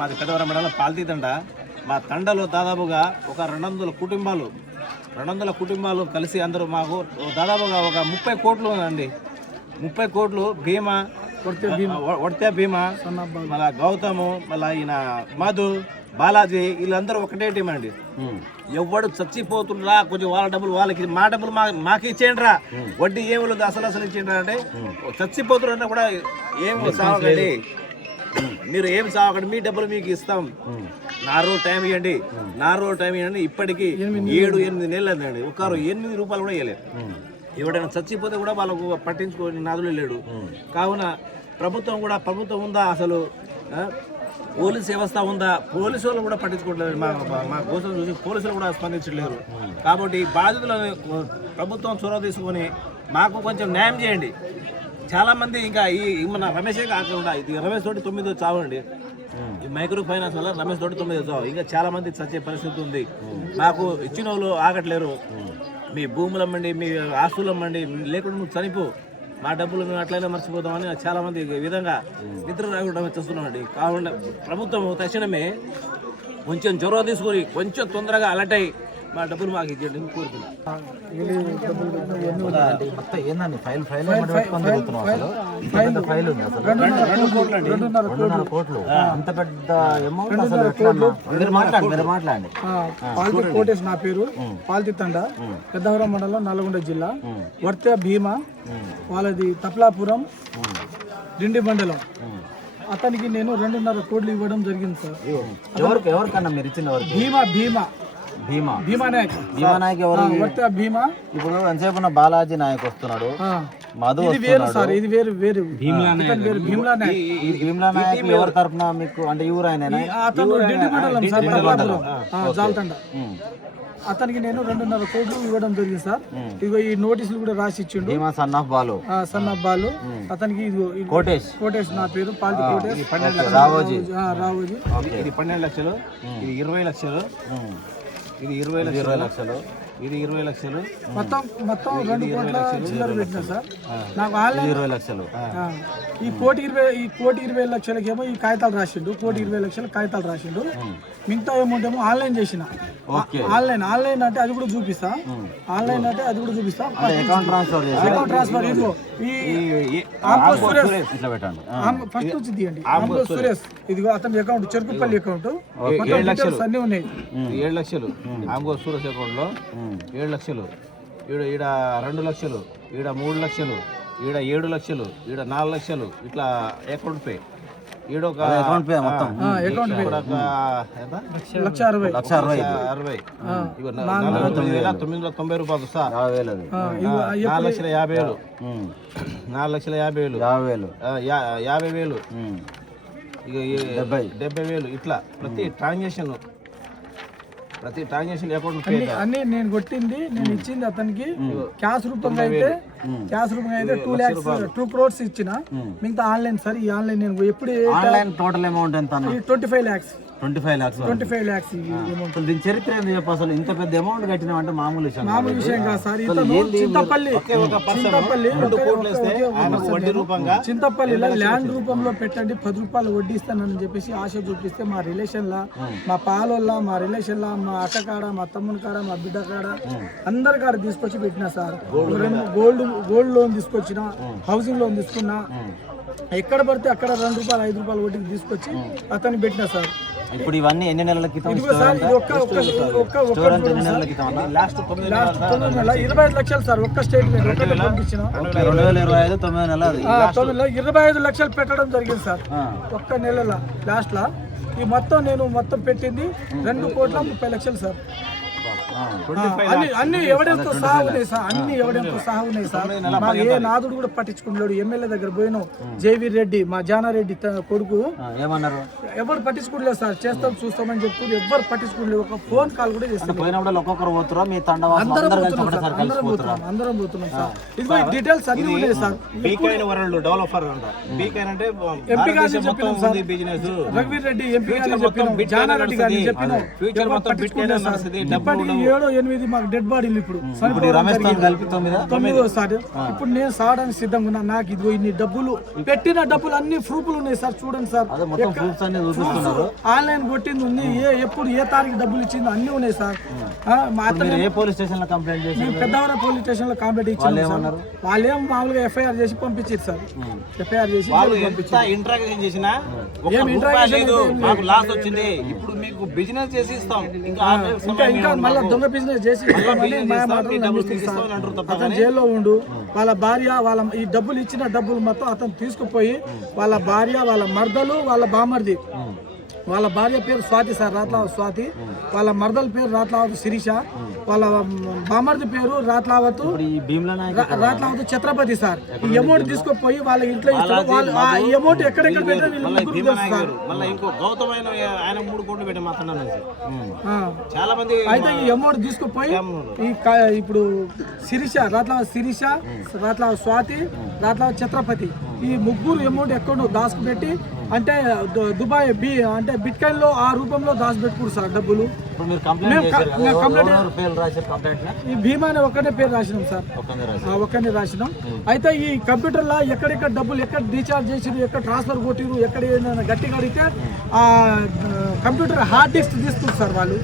మాది పెద్దవరం మండలం పాల్తీతండ. మా తండలో దాదాపుగా ఒక 200 కుటుంబాలు కలిసి అందరూ మాకు దాదాపుగా ఒక 30 కోట్లు ఉందండి. 30 కోట్లు భీమా, వడ్తే భీమా, మళ్ళా గౌతము, మళ్ళీ ఈయన మధు, బాలాజీ, వీళ్ళందరూ ఒకటే టీం అండి. ఎవడు చచ్చిపోతుండ్రా, కొంచెం వాళ్ళ డబ్బులు వాళ్ళకి, మా డబ్బులు మాకు ఇచ్చేయండి రా, వడ్డీ ఏమి లేదు, అసలు ఇచ్చేయండి అంటే చచ్చిపోతున్నా కూడా ఏమి సాగండి, మీరు ఏం సాగండి, మీ డబ్బులు మీకు ఇస్తాం, 4 రోజులు టైం ఇవ్వండి. ఇప్పటికీ 7-8 నెలలు అండి, ఒకరు 8 రూపాయలు కూడా ఇవ్వలేదు. ఎవడైనా చచ్చిపోతే కూడా వాళ్ళకు పట్టించుకోని నాదులు లేడు. కావున ప్రభుత్వం ఉందా, అసలు పోలీస్ వ్యవస్థ ఉందా, పోలీసు వాళ్ళు కూడా పట్టించుకోవట్లేదు. మా కోసం చూసి పోలీసులు కూడా స్పందించలేరు. కాబట్టి బాధితులను ప్రభుత్వం చొరవ తీసుకొని మాకు కొంచెం న్యాయం చేయండి. చాలామంది ఇంకా ఈ మన రమేషే కాకుండా ఇది రమేష్ తోటి 9 చావండి. ఈ మైక్రో ఫైనాన్స్ వల్ల రమేష్ తోటి 9 చావు. ఇంకా చాలామంది చచ్చే పరిస్థితి ఉంది. మాకు ఇచ్చిన వాళ్ళు ఆగట్లేరు. మీ భూములు అమ్మండి, మీ ఆస్తులు అమ్మండి, లేకుండా నువ్వు చనిపో, మా డబ్బులు మేము అట్లయినా మర్చిపోతామని చాలామంది ఈ విధంగా నిద్ర రాకుండా చేస్తున్నామండి. కావున ప్రభుత్వం తక్షణమే కొంచెం చొరవ తీసుకొని కొంచెం తొందరగా అలర్ట్ అయ్యి మా డబ్బులు మాకు ఇచ్చేయండి కోరుతున్నాం. కోటేష్ నా పేరు, పాల్తీతండ, పెద్దవరం మండలం, నల్గొండ జిల్లా. వర్తే భీమా, వాళ్ళది తప్లాపురం, డిండి మండలం. అతనికి నేను 2.5 కోట్లు ఇవ్వడం జరిగింది సార్. ఎవరికన్నా మీరు ఇచ్చిన భీమా నాయక్ ఎవరు? భీమా. ఇప్పుడు ఎంతసేపు బాలాజీ నాయక్ వస్తున్నాడు, మధు సార్, ఇది వేరు భీమ్లా నాయక్. భీమ్లా నాయక్ ఎవరి తరఫున మీకు, అంటే ఈ ఊరు ఆయన జాల్తండ. అతనికి నేను 2.5 కోట్లు ఇవ్వడం జరిగింది సార్. ఇదిగో ఈ నోటీసులు కూడా రాసి ఇచ్చిండు. సన్ ఆఫ్ బాలు అతనికి కోటేష్ నా పేరు, పాల్తి కోటేష్, రావోజీ. ఇది 12 లక్షలు, ఇది 20 లక్షలు, ఇది 20 లక్షలు, ఇది 20 లక్షలు, మొత్తం 2 కోట్ల చిల్లర పెట్టినా సార్. నాకు ఆన్లైన్ 20 లక్షలు. ఈ 1,20,20 లక్షలకేమో ఈ కాగితాలు రాసిండు, 1,20,00,000 కాగితాలు రాసిండు. మిగతా అమౌంట్ ఏమో ఆన్లైన్ చేసిన. ఆన్లైన్ అంటే అది కూడా చూపిస్తా. అకౌంట్ ట్రాన్స్ఫర్ ఇదిగో ఈ ఫస్ట్ వచ్చి తీయండి. సురేష్, ఇదిగో అతని అకౌంట్, చెరుకుపల్లి అకౌంట్, 7 లక్షలు అన్ని ఉన్నాయి. 7 లక్షలు ఆంగో సూరజ్ అకౌంట్ లో 7 లక్షలు, ఈడ 2 లక్షలు, ఈడ 3 లక్షలు, ఈడ 7 లక్షలు, ఈడ 4 లక్షలు, ఇట్లా అకౌంట్ పే. ఈడొక అకౌంట్ పే మొత్తం అకౌంట్ పే 1,60,000. 4,990 రూపాయలు సార్. 4,50,000, 4,50,000, 50,000, ఇక 70,000, ఇట్లా ప్రతి ట్రాన్సాక్షన్ అకౌంట్ అన్ని నేను కొట్టింది, నేను ఇచ్చింది అతనికి క్యాష్ రూపంగా అయితే 2 crores ఇచ్చిన. మిగతా ఆన్లైన్ సార్. ఈ ఆన్లైన్ నేను ఎప్పుడు టోటల్ అమౌంట్ ఎంత? 25 lakhs. 25 lakhs. దీని చరిత్ర ఏంది చెప్పు? అసలు ఇంత పెద్ద అమౌంట్ కట్టినామంటే మామూలు విషయం కాదు సార్. చింతపల్లిలో ల్యాండ్ రూపంలో పెట్టండి, 10 రూపాయలు వడ్డీ ఇస్తానని చెప్పేసి ఆశ చూపిస్తే మా రిలేషన్లా, మా పాలోళ్ళ, మా రిలేషన్లా, మా అక్క కాడ, మా తమ్ముని కాడ, మా బిడ్డ కాడ, అందరి కాడ తీసుకొచ్చి పెట్టినా సార్. గోల్డ్ లోన్ తీసుకొచ్చిన, హౌసింగ్ లోన్ తీసుకున్నా, ఎక్కడ పడితే అక్కడ 2 రూపాయలు 5 రూపాయలు వడ్డీకి తీసుకొచ్చి అతన్ని పెట్టినా సార్. ఇప్పుడు ఇవన్నీ ఎన్ని నెలల క్రితం? లాస్ట్ 9 నెలల 25 లక్షలు సార్. ఒక్క స్టేట్మెంట్ 2025 9 నెలలు 25 లక్షలు పెట్టడం జరిగింది సార్ ఒక్క నెలలో. లాస్ట్ లా ఈ నేను మొత్తం పెట్టింది 2,30,00,000 సార్. అన్ని ఎవిడెన్స్ తో సహా ఉన్నాయి సార్. మాకు ఏ నాదుడు కూడా పట్టించుకున్నాడు. ఎమ్మెల్యే దగ్గర పోయినాం, జేవి రెడ్డి, మా జానారెడ్డి కొడుకు, ఏమన్నారు? ఎవరు పట్టించుకోలేదు సార్. చూస్తామని చెప్తుంది, ఎవరు పట్టించుకోలేదు. ఒక ఫోన్ కాల్ కూడా చేస్తాం. అందరం పోతున్నాం సార్. ఇది డీటెయిల్స్ అన్ని ఉన్నాయి సార్. డెవలపర్ అంటే ఎంపీ గారిని చెప్పినాం సార్, రఘువీర్ రెడ్డి ఎంపీ గారిని చెప్పినాం, జానారెడ్డి గారిని చెప్పినాం. 7 7, 8 మాకు డెడ్ బాడీలు ఇప్పుడు ఇప్పుడు ఈ రమేష్ తో కలిపి 9వ సార్. ఇప్పుడు నేను సాగడానికి సిద్ధంగా ఉన్నా. నాకు ఇదిగో ఇన్ని డబ్బులు పెట్టిన డబ్బులు అన్ని ప్రూఫ్లు ఉన్నాయి సార్, చూడండి సార్. అదే మొత్తం ప్రూఫ్స్ అన్ని చూపిస్తున్నారు. ఆన్లైన్ కొట్టింది ఉంది, ఎప్పుడు ఏ తారీఖు డబ్బులు ఇచ్చింది అన్ని ఉన్నాయి సార్. మా అతను ఏ పోలీస్ స్టేషన్ లో కంప్లైంట్ చేసి పెద్దవరం పోలీస్ స్టేషన్ లో కంప్లైంట్ ఇచ్చారు. వాళ్ళేం మామూలుగా ఎఫ్ఐఆర్ చేసి పంపించారు సార్. ఎఫ్ఐఆర్ చేసి ఇంట్రాక్షన్ చేసినా ఒక్క రూపాయి లేదు, మాకు లాస్ వచ్చింది, ఇప్పుడు మీకు బిజినెస్ చేసి ఇస్తాం, ఇంకా మళ్ళీ దొంగ బిజినెస్ చేసి అతను జైల్లో ఉండు. వాళ్ళ భార్య ఈ డబ్బులు ఇచ్చిన డబ్బులు మొత్తం అతను తీసుకుపోయి వాళ్ళ భార్య, వాళ్ళ మర్దలు, వాళ్ళ బామర్ది, వాళ్ళ భార్య పేరు స్వాతి సార్, రాత్లావతి స్వాతి, వాళ్ళ మర్దల పేరు రాత్లావతి శిరీష, వాళ్ళ బామర్ది పేరు రాత్లావతు రాత్లావతు ఛత్రపతి సార్. ఈ అమౌంట్ తీసుకుపోయి వాళ్ళ ఇంట్లో ఇస్తారు. వాళ్ళు ఈ అమౌంట్ ఎక్కడెక్కడ పెట్టారు చాలా మంది. అయితే ఈ అమౌంట్ తీసుకుపోయి ఇప్పుడు శిరీష, రాత్లావతి శిరీష, రాత్లావతి స్వాతి, రాత్లావతి ఛత్రపతి, ఈ ముగ్గురు అమౌంట్ ఎక్కడో దాచుకుపెట్టి అంటే దుబాయ్ అంటే బిట్కాయిన్ లో ఆ రూపంలో దాచిపెట్టుకున్నారు సార్ డబ్బులు. ఈ భీమా అనే ఒక్కటే పేరు రాసినాం సార్, ఒక్కనే రాసినాం. అయితే ఈ కంప్యూటర్ లో ఎక్కడెక్కడ డబ్బులు ఎక్కడ రీఛార్జ్ చేసిరు, ఎక్కడ ట్రాన్స్ఫర్ కొట్టిరు, ఎక్కడ గట్టిగా అడిగితే ఆ కంప్యూటర్ హార్డ్ డిస్క్ తీసుకున్నారు సార్ వాళ్ళు.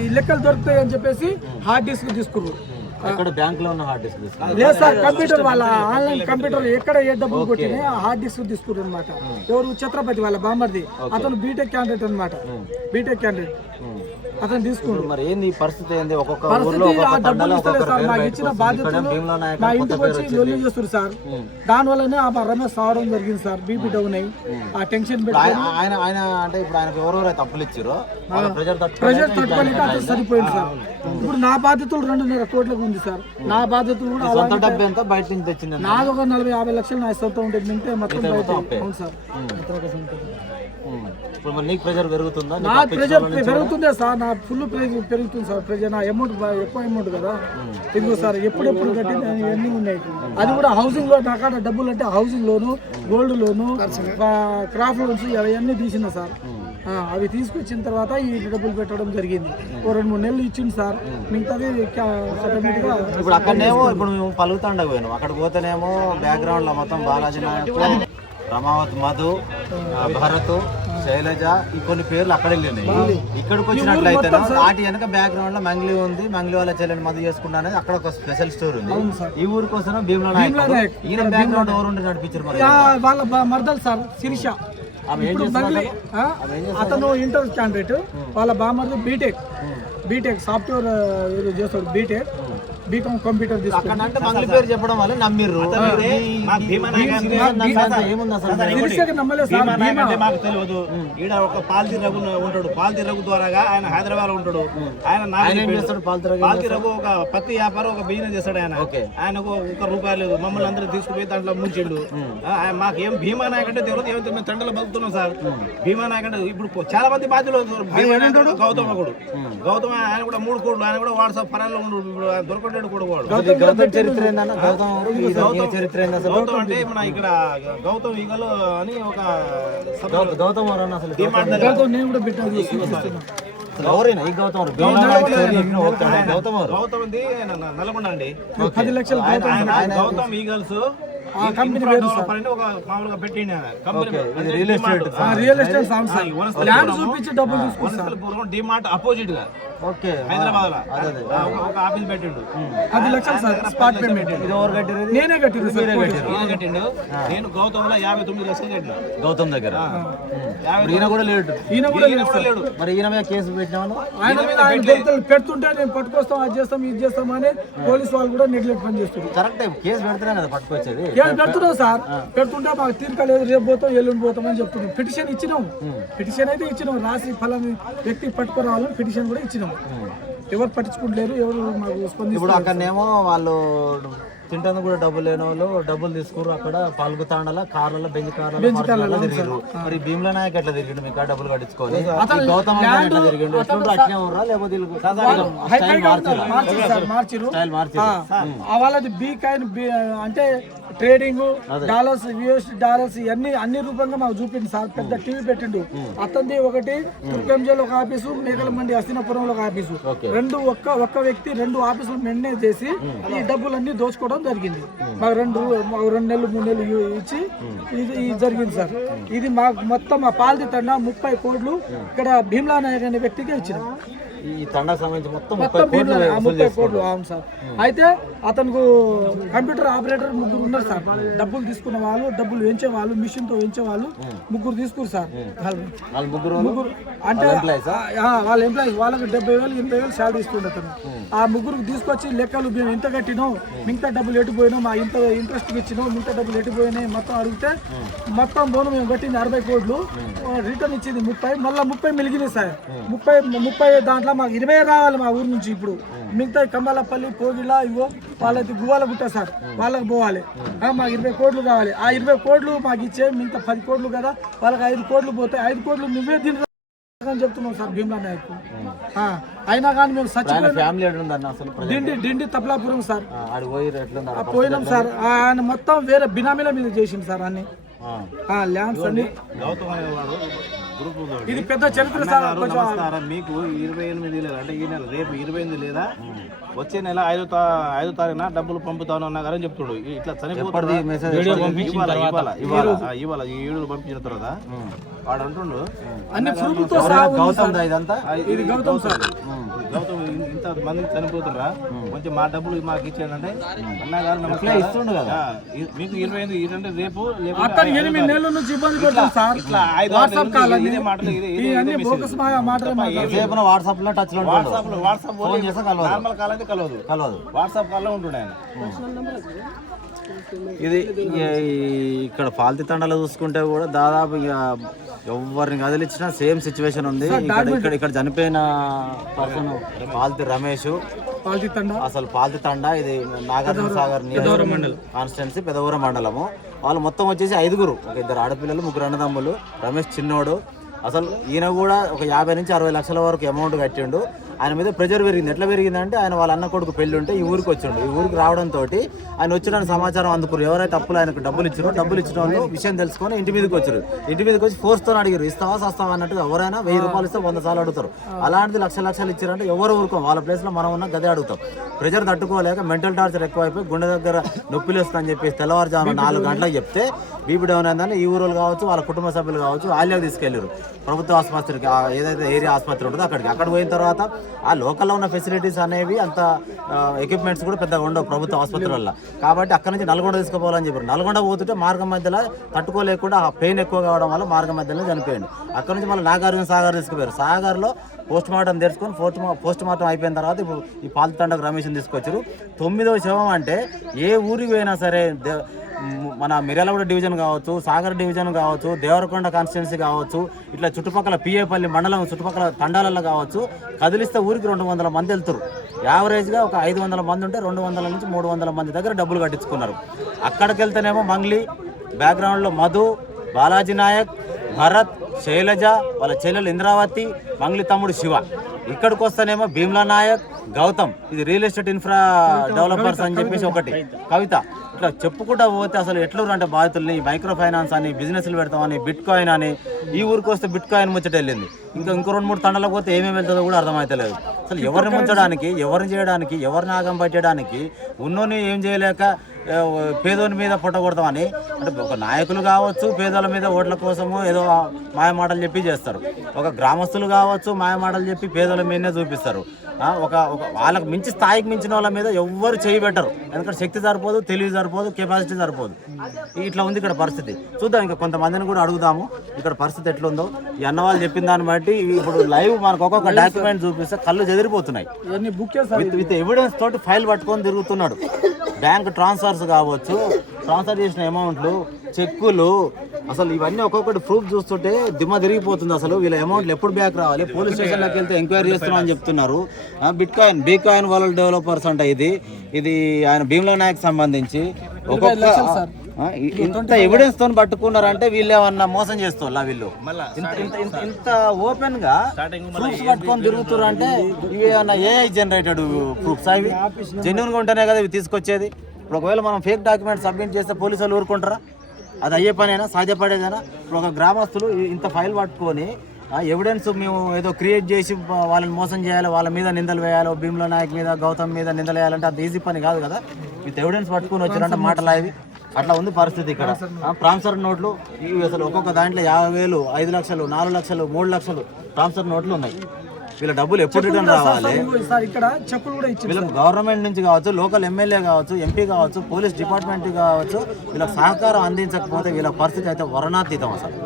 ఈ లెక్కలు దొరుకుతాయి అని చెప్పేసి హార్డ్ డిస్క్ తీసుకున్నారు. లేదు సార్, కంప్యూటర్ వాళ్ళ ఆన్లైన్ కంప్యూటర్ ఎక్కడ ఏ డబ్బులు కొట్టినా హార్డ్ డిస్క్ తీసుకున్నారు అనమాట. ఎవరు ఛత్రపతి వాళ్ళ బామర్ది, అతను బీటెక్ క్యాండిడేట్ అనమాట, బీటెక్ క్యాండిడేట్ అతను తీసుకున్నాడు. మరి ఏంది పరిస్థితి ఏంది? ఆ డబ్బులు ఇస్తలేదు సార్, మాకు ఇచ్చిన బాధ్యతలు మా ఇంటికి వచ్చి లొల్లి చేస్తారు సార్. దానివల్లనే ఆ రమేష్ సావడం జరిగింది సార్. బీపీ డౌన్ అయ్యి ఆ టెన్షన్ పెట్టి ఆయన అంటే ఇప్పుడు ఆయనకు ఎవరెవరైతే తప్పులు ఇచ్చారో ప్రెజర్ తట్టుకోలేక అతను సరిపోయింది సార్. ఇప్పుడు నా బాధ్యతలు 2.5 కోట్లకు ఉంది సార్. నా బాధ్యతలు కూడా డబ్బు ఎంత బయట నుంచి తెచ్చింది? నాది ఒక 40-50 లక్షలు నా సొంతం ఉంటుంది, మిగతా మొత్తం బయట. అవును సార్. ఇప్పుడు మరి నీకు ప్రెజర్ పెరుగుతుందా? నా ప్రెజర్ పెరుగుతుందే సార్, నా ఫుల్ ప్రెజర్ పెరుగుతుంది సార్. ప్రెజర్ నా అమౌంట్ ఎక్కువ అమౌంట్ కదా, ఇదిగో సార్ ఎప్పుడెప్పుడు కట్టింది అన్నీ ఉన్నాయి. అది కూడా హౌసింగ్ లో నాకాడ డబ్బులు అంటే హౌసింగ్ లోను, గోల్డ్ లోను, క్రాఫ్ట్ లోన్స్ అవన్నీ తీసిన సార్. అవి తీసుకొచ్చిన తర్వాత ఈ డబ్బులు పెట్టడం జరిగింది. 2-3 నెలలు ఇచ్చింది సార్, మిగతాది ఆటోమేటిక్ గా. ఇప్పుడు అక్కడనేమో ఇప్పుడు మేము పలుకుతాండ పోయినాం, అక్కడ పోతేనేమో బ్యాక్గ్రౌండ్ లో మొత్తం బాలాజీ నాయక్, రమావత్ మధు, భరత్, శైలజ, ఈ కొన్ని పేర్లు అక్కడ వెళ్ళినాయి. ఇక్కడికి వచ్చినట్లయితే వాటి వెనక బ్యాక్గ్రౌండ్ లో మంగ్లీ ఉంది, మంగ్లీ వాళ్ళ చెల్లెని మధు చేసుకుంటా అనేది అక్కడ ఒక స్పెషల్ స్టోరీ ఉంది. ఈ ఊరి కోసం భీమ్లా నాయక్, ఈయన బ్యాక్గ్రౌండ్ ఎవరు ఉంటే నడిపించారు మరి? వాళ్ళ మర్దలు సార్ శిరీష. అతను ఇంటర్ క్యాండిడేట్, వాళ్ళ బామర్ది బీటెక్ సాఫ్ట్వేర్ చేస్తాడు, బీకామ్ కంప్యూటర్ పేరు చెప్పడం వల్ల నమ్మిర్రు. మాకు తెలియదు. ఈడ ఒక పాల్తీ రఘు ఉంటాడు, పాల్తీ రఘు ద్వారా ఆయన హైదరాబాద్ లో ఉంటాడు. ఆయన పాల్తీ రఘు ఒక పత్తి వ్యాపారం, ఒక బిజినెస్ చేస్తాడు. ఆయనకు ₹1 లేదు, మమ్మల్ని అందరూ తీసుకుపోయి దాంట్లో ముంచిండు. మాకేం భీమా నాయక్ అంటే తెలియదు, ఏమైతే మేము తండ్రిలో బతుకుతున్నాం సార్. భీమా నాయక్ అంటే ఇప్పుడు చాలా మంది బాధ్యులు. గౌతమ్ ఆయన కూడా 3 కోట్లు, ఆయన కూడా వాట్సాప్ పరాల్లో ఉండు, దొరకడు కూడా వాడు. గౌతమ్ చరిత్ర ఏందన్న? చరిత్ర ఏంది అసలు? గౌతమ్ అంటే మన ఇక్కడ గౌతమ్ ఈగలు అని ఒక గౌతమ్ ఎవరన్నా అసలు? నేను కూడా పెట్టాను. ఎవరైనా ఈ గౌతమ్ గౌతమ్ నల్గొండ అండి. 10 లక్షలు గౌతమ్ ఈగల్స్ కంపెనీ పేరు ఒక మామూలుగా పెట్టిండి. రియల్ ఎస్టేట్ సంస్థ ల్యాండ్ చూపించి డబ్బులు తీసుకుంటారు. డిమార్ట్ అపోజిట్ గా హైదరాబాద్ లో ఒక ఆఫీస్ పెట్టిండు. 10 లక్షలు సార్ స్పాట్ పేమెంట్. నేనే కట్టిండు సార్. కట్టిండు. నేను గౌతమ్ లో 59 లక్షలు కట్టిన గౌతమ్ దగ్గర. ఈయన కూడా లేడు. మరి ఈయన మీద కేసు పెట్టినాను. ఆయన పెడుతుంటే నేను పట్టుకొస్తాం, అది చేస్తాం, ఇది చేస్తాం అని పోలీసు వాళ్ళు కూడా నెగ్లెక్ట్ పని చేస్తారు. కరెక్ట్ కేసు పెడితేనే కదా పట్టుకొచ్చేది. పెడుతున్నాం సార్, పెడుతుంటే మాకు తీర్కలేదు, రేపు పోతాం, ఎల్లుండి పోతాం అని చెప్తున్నాం. పిటిషన్ ఇచ్చినాం, పిటిషన్ అయితే ఇచ్చినాం, రాసి ఫలాని వ్యక్తి పట్టుకురావాలని పిటిషన్ కూడా ఇచ్చినాం. ఎవరు పట్టించుకుంటలేరు, ఎవరు మాకు స్పందించారు. ఇప్పుడు అక్కడనేమో వాళ్ళు తింటాను కూడా డబ్బులు లేని వాళ్ళు డబ్బులు తీసుకురు. అక్కడ పాల్గొతాండాల కార్లలో బెంజ్ కార్లలో తిరిగారు. మరి భీమ్లా నాయక్ ఎట్లా తిరిగిండు? మీకు డబ్బులు కట్టించుకోవాలి. గౌతమ్ ఎట్లా తిరిగిండు? అట్లే ఉర్రా లేకపోతే మార్చిరు. వాళ్ళది బీ కాయిన్ అంటే ట్రేడింగ్ డాలర్స్ యూఎస్ డాలర్స్ ఇవన్నీ అన్ని రూపంగా మాకు చూపింది సార్. పెద్ద టీవీ పెట్టిండు. అతనిది ఒకటి తుర్కంజలో ఒక ఆఫీసు, మేకల మండి హస్తినాపురంలో ఒక ఆఫీసు, రెండు ఒక్క వ్యక్తి 2 ఆఫీసులు మెయింటైన్ చేసి ఈ డబ్బులన్నీ దోచుకోవడం జరిగింది. మాకు 2 నెలలు 3 నెలలు ఇచ్చి ఇది జరిగింది సార్. ఇది మాకు మొత్తం మా పాల్ది తండా 30 కోట్లు ఇక్కడ భీమ్లా నాయక్ అనే వ్యక్తికి ఇచ్చిన. ఈ తండాకు సంబంధించి మొత్తం 30 కోట్లు అవును సార్. అయితే అతనికి కంప్యూటర్ ఆపరేటర్ 3 ఉన్నారు సార్. డబ్బులు తీసుకున్న వాళ్ళు, డబ్బులు వెంచే వాళ్ళు, మిషన్ తో వెంచే వాళ్ళు 3 తీసుకున్నారు సార్. ముగ్గురు అంటే వాళ్ళ ఎంప్లాయీస్, వాళ్ళకి 70,000 80,000 శాలరీ ఇస్తుండే అతను. ఆ 3 తీసుకొచ్చి లెక్కలు మేము ఇంత కట్టినాం, మిగతా డబ్బులు ఎటుపోయినాం, మా ఇంత ఇంట్రెస్ట్ ఇచ్చినాం, మిగతా డబ్బులు ఎటుపోయినాయి మొత్తం అడిగితే మొత్తం బోను మేము కట్టింది 60 కోట్లు, రిటర్న్ ఇచ్చింది 30, మళ్ళీ 30 మిలిగినాయి సార్. 30 దాంట్లో మాకు 20 రావాలి మా ఊరు నుంచి. ఇప్పుడు మిగతా కంబాలపల్లి, పోగిలా, ఇవో వాళ్ళకి గువ్వాల గుట్ట సార్, వాళ్ళకి పోవాలి. మాకు 20 కోట్లు కావాలి. ఆ 20 కోట్లు మాకు ఇచ్చే, మిగతా 10 కోట్లు కదా వాళ్ళకి 5 కోట్లు పోతాయి. 5 కోట్లు నువ్వే తిని అని చెప్తున్నాం సార్ భీమ్లా నాయక్. అయినా కానీ మేము డిండి తప్లాపురం సార్ పోయినాం సార్. ఆయన మొత్తం వేరే బినామీల మీద చేసింది సార్ అన్ని ల్యాండ్స్ అన్ని. ఇది పెద్ద చరిత్ర సార్. నమస్కారం. మీకు 28 లేదా అంటే ఈ నెల రేపు 28 లేదా వచ్చే నెల 5వ తారీఖున డబ్బులు పంపుతాను అన్నా కానీ చెప్తుడు. ఇట్లా చనిపోతాడు ఇవాళ ఈ వీడియోలు పంపించిన తర్వాత వాడు అంటుండు అన్ని ఇది గౌతమ్ సార్. గౌతమ్ ఇంత మంది చనిపోతున్నా కొంచెం మా డబ్బులు మాకు ఇచ్చేదంటే అన్నా కానీ ఇస్తుండు కదా. మీకు 28 ఏంటంటే రేపు 8 నెలల నుంచి ఇబ్బంది పెడతాం సార్. ఇట్లా వాట్సాప్ లో టచ్ లో నార్మల్ కాల్ అయితే కలవదు. వాట్సాప్ కాల్లో ఉంటుండే ఆయన. ఇది ఇక్కడ పాల్తి తండాలో చూసుకుంటే కూడా దాదాపు ఇక ఎవరిని కదిలిచ్చినా సేమ్ సిచ్యువేషన్ ఉంది. ఇక్కడ చనిపోయిన పర్సన్ పాల్తి రమేష్, అసలు పాల్తి తండా ఇది నాగార్జున సాగర్ కాన్స్టిట్యున్సీ పెదవూర మండలము. వాళ్ళు మొత్తం వచ్చేసి 5గురు, ఒక 2 ఆడపిల్లలు 3 అన్నదమ్ములు. రమేష్ చిన్నోడు. అసలు ఈయన కూడా ఒక 50 నుంచి 60 లక్షల వరకు అమౌంట్ కట్టిండు. ఆయన మీద ప్రెజర్ పెరిగింది. ఎట్లా పెరిగిందంటే ఆయన వాళ్ళ అన్న కొడుకు పెళ్లి ఉంటే ఈ ఊరికి వచ్చిండు. ఈ ఊరికి రావడంతో ఆయన వచ్చిన సమాచారం అందుకురు. ఎవరైతే అప్పులు ఆయనకు డబ్బులు ఇచ్చిన వాళ్ళు విషయం తెలుసుకొని ఇంటి మీదకి వచ్చారు. ఇంటి మీదకి వచ్చి ఫోర్స్తో అడిగారు, ఇస్తావా సస్తావా అన్నట్టుగా. ఎవరైనా 1000 రూపాయలు ఇస్తే 100 సార్లు అడుగుతారు. అలాంటిది లక్షలు ఇచ్చారంటే ఎవరు ఊరుకోం. వాళ్ళ ప్లేస్లో మనం ఉన్న గదే అడుగుతాం. ప్రెజర్ తట్టుకోలేక మెంటల్ టార్చర్ ఎక్కువైపోయి గుండె దగ్గర నొప్పిలు వస్తుందని చెప్పేసి తెల్లవారుజాము 4 గంటలకు చెప్తే బీపీ డౌన్ అయిందని ఈ ఊరు కావచ్చు, వాళ్ళ కుటుంబ సభ్యులు కావచ్చు ఆలియాకి తీసుకెళ్లారు. ప్రభుత్వ ఆసుపత్రికి, ఏదైతే ఏరియా ఆసుపత్రి ఉంటుందో అక్కడ పోయిన తర్వాత ఆ లోకల్లో ఉన్న ఫెసిలిటీస్ అనేవి అంత ఎక్విప్మెంట్స్ కూడా పెద్దగా ఉండవు ప్రభుత్వ ఆసుపత్రి వల్ల. కాబట్టి అక్కడ నుంచి నల్గొండ తీసుకుపోవాలని చెప్పారు. నల్గొండ పోతుంటే మార్గం మధ్యలో తట్టుకోలేకుండా ఆ పెయిన్ ఎక్కువ కావడం వల్ల మార్గం మధ్యలో చనిపోయాడు. అక్కడ నుంచి మళ్ళీ నాగార్జున సాగర్ తీసుకుపోయారు. సాగర్లో పోస్ట్ మార్టం తెచ్చుకొని పోస్ట్ మార్టం అయిపోయిన తర్వాత ఇప్పుడు ఈ పాల్తి తండకు రమేష్ని తీసుకొచ్చారు. 9వ శవం అంటే ఏ ఊరికి పోయినా సరే, మన మిర్యాలగూడ డివిజన్ కావచ్చు, సాగర్ డివిజన్ కావచ్చు, దేవరకొండ కాన్స్టిట్యున్సీ కావచ్చు, ఇట్లా చుట్టుపక్కల పిఏపల్లి మండలం చుట్టుపక్కల తండాలలో కావచ్చు, కదిలిస్తే ఊరికి 200 మంది వెళ్తారు. యావరేజ్గా ఒక 500 మంది ఉంటే 200 నుంచి 300 మంది దగ్గర డబ్బులు కట్టించుకున్నారు. అక్కడికి వెళ్తేనేమో మంగ్లీ, బ్యాక్గ్రౌండ్లో మధు, బాలాజీ నాయక్, భరత్, శైలజ, వాళ్ళ చెల్లెలు ఇంద్రావతి, మంగ్లీ తమ్ముడు శివ. ఇక్కడికి వస్తేనేమో భీమ్లా నాయక్, గౌతమ్, ఇది రియల్ ఎస్టేట్ ఇన్ఫ్రా డెవలపర్స్ అని చెప్పేసి ఒకటి, కవిత. ఇట్లా చెప్పుకుంటా పోతే అసలు ఎట్లూరు అంటే బాధితుల్ని మైక్రో ఫైనాన్స్ అని, బిజినెస్లు పెడతామని, బిట్ కాయిన్ అని, ఈ ఊరికి వస్తే బిట్ కాయిన్ ముచ్చట వెళ్ళింది. ఇంకో 2-3 తండలకు పోతే ఏమేమి వెళ్తుందో కూడా అర్థమవుతలేదు. అసలు ఎవరిని ముంచడానికి, ఎవరిని చేయడానికి, ఎవరిని ఆగం పట్టడానికి, ఉన్నోని ఏం చేయలేక పేదోని మీద పొట్టగొడతామని, అంటే ఒక నాయకులు కావచ్చు పేదల మీద ఓట్ల కోసము ఏదో మాయ మాటలు చెప్పి చేస్తారు. ఒక గ్రామస్తులు కావచ్చు మాయ మాటలు చెప్పి పేదల మీదనే చూపిస్తారు. ఒక వాళ్ళకి మించి స్థాయికి మించిన వాళ్ళ మీద ఎవ్వరు చేయబెట్టరు. ఎందుకంటే శక్తి సరిపోదు, తెలివి సరిపోదు, కెపాసిటీ సరిపోదు. ఇట్లా ఉంది ఇక్కడ పరిస్థితి. చూద్దాం, ఇంకా కొంతమందిని కూడా అడుగుదాము ఇక్కడ పరిస్థితి ఎట్లుందో. ఈ అన్న వాళ్ళు చెప్పిన దాన్ని బట్టి ఇప్పుడు లైవ్ మనకు ఒక్కొక్క డాక్యుమెంట్ చూపిస్తే కళ్ళు చెదిరిపోతున్నాయి. విత్ ఎవిడెన్స్ తోటి ఫైల్ పట్టుకొని తిరుగుతున్నాడు. బ్యాంక్ ట్రాన్స్ఫర్స్ కావచ్చు, ట్రాన్స్ఫర్ చేసిన అమౌంట్లు, చెక్కులు, అసలు ఇవన్నీ ఒక్కొక్కటి ప్రూఫ్ చూస్తుంటే దిమ్మ తిరిగిపోతుంది. అసలు వీళ్ళ అమౌంట్లు ఎప్పుడు బ్యాక్ రావాలి? పోలీస్ స్టేషన్లోకి వెళ్తే ఎంక్వైరీ చేస్తున్నాం అని చెప్తున్నారు. బీకాయిన్ వరల్డ్ డెవలపర్స్ అంట ఇది ఆయన భీమ్లా నాయక్ సంబంధించి ఒక్కొక్క ఇంత ఎవిడెన్స్ తో పట్టుకున్నారంటే వీళ్ళు ఏమన్నా మోసం చేస్తారా? వీళ్ళు ఇంత ఓపెన్ గా ప్రూఫ్స్ పట్టుకొని తిరుగుతున్నారు అంటే ఇవి ఏమన్నా ఏఐ జనరేటెడ్ ప్రూఫ్స్? ఇవి జెన్యున్ గా ఉంటేనే కదా ఇవి తీసుకొచ్చేది. ఇప్పుడు ఒకవేళ మనం ఫేక్ డాక్యుమెంట్ సబ్మిట్ చేస్తే పోలీసు వాళ్ళు ఊరుకుంటారా? అది అయ్యే పనేనా, సాధ్యపడేదేనా? ఇప్పుడు ఒక గ్రామస్తులు ఇంత ఫైల్ పట్టుకొని ఎవిడెన్స్ మేము ఏదో క్రియేట్ చేసి వాళ్ళని మోసం చేయాలి, వాళ్ళ మీద నిందలు వేయాలి, భీమ్లా నాయక్ మీద, గౌతమ్ మీద నిందలు వేయాలంటే అది ఈజీ పని కాదు కదా. విత్ ఎవిడెన్స్ పట్టుకొని వచ్చినంటే మాటలా ఇవి. అట్లా ఉంది పరిస్థితి ఇక్కడ. ట్రాన్స్ఫర్ నోట్లు ఇవి అసలు ఒక్కొక్క దాంట్లో 50,000, 5 లక్షలు, 4 లక్షలు, 3 లక్షలు ట్రాన్స్ఫర్ నోట్లు ఉన్నాయి. వీళ్ళ డబ్బులు ఎప్పుడు రిటర్న్ రావాలి? ఇక్కడ చెప్పులు కూడా ఇచ్చారు. వీళ్ళకి గవర్నమెంట్ నుంచి కావచ్చు, లోకల్ ఎమ్మెల్యే కావచ్చు, ఎంపీ కావచ్చు, పోలీస్ డిపార్ట్మెంట్ కావచ్చు, వీళ్ళకి సహకారం అందించకపోతే వీళ్ళ పరిస్థితి అయితే వర్ణాతీతం అసలు.